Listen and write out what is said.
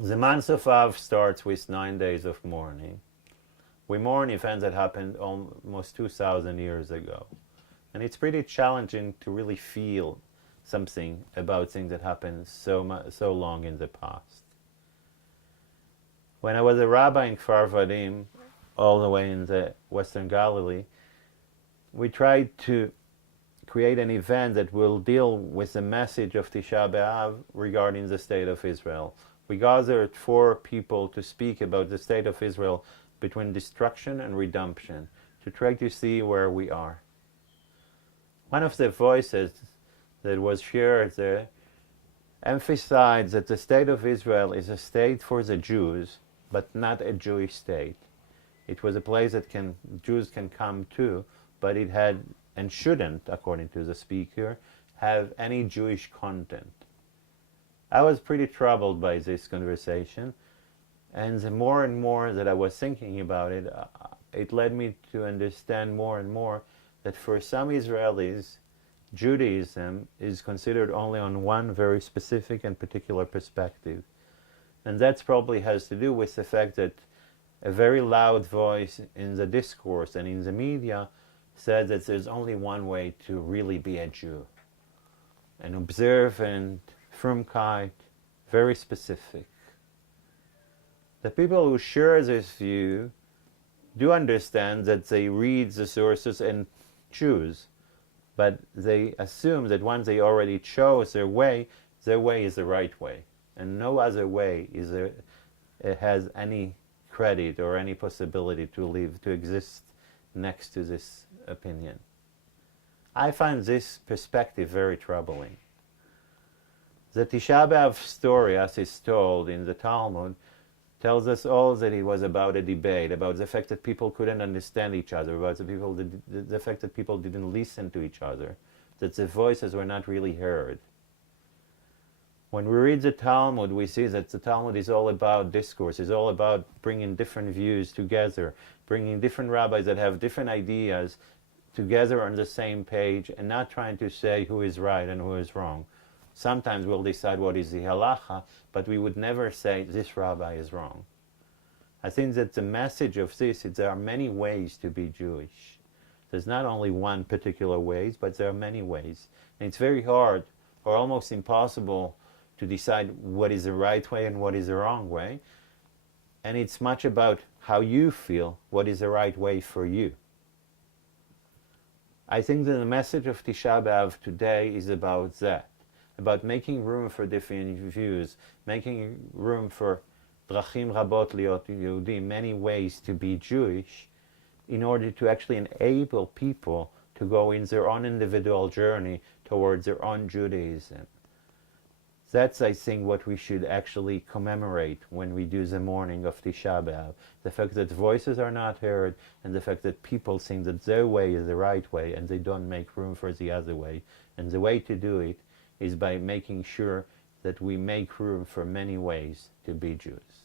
The month of Av starts with 9 days of mourning. We mourn events that happened almost 2,000 years ago. And it's pretty challenging to really feel something about things that happened so long in the past. When I was a rabbi in Kfar Vadim, all the way in the Western Galilee, we tried to create an event that will deal with the message of Tisha BAv regarding the state of Israel. We gathered 4 people to speak about the state of Israel between destruction and redemption, to try to see where we are. One of the voices that was shared there emphasized that the state of Israel is a state for the Jews, but not a Jewish state. It was a place that Jews can come to, but it had, and shouldn't, according to the speaker, have any Jewish content. I was pretty troubled by this conversation, and the more and more that I was thinking about it, it led me to understand more and more that for some Israelis, Judaism is considered only on one very specific and particular perspective. And that probably has to do with the fact that a very loud voice in the discourse and in the media said that there's only one way to really be a Jew. An observant, Frumkeit, very specific. The people who share this view do understand that they read the sources and choose, but they assume that once they already chose their way is the right way, and no other way has any credit or any possibility to exist next to this opinion. I find this perspective very troubling. The Tisha BAv story, as is told in the Talmud, tells us all that it was about a debate, about the fact that people couldn't understand each other, about the fact that people didn't listen to each other, that the voices were not really heard. When we read the Talmud, we see that the Talmud is all about discourse, is all about bringing different views together, bringing different rabbis that have different ideas together on the same page, and not trying to say who is right and who is wrong. Sometimes we'll decide what is the halacha, but we would never say this rabbi is wrong. I think that the message of this is there are many ways to be Jewish. There's not only one particular way, but there are many ways. And it's very hard, or almost impossible, to decide what is the right way and what is the wrong way. And it's much about how you feel, what is the right way for you. I think that the message of Tisha BAv today is about that, about making room for different views, making room for drachim rabot liot Yehudi, many ways to be Jewish, in order to actually enable people to go in their own individual journey towards their own Judaism. That's, I think, what we should actually commemorate when we do the mourning of Tisha BAv. The fact that voices are not heard, and the fact that people think that their way is the right way, and they don't make room for the other way. And the way to do it is by making sure that we make room for many ways to be Jews.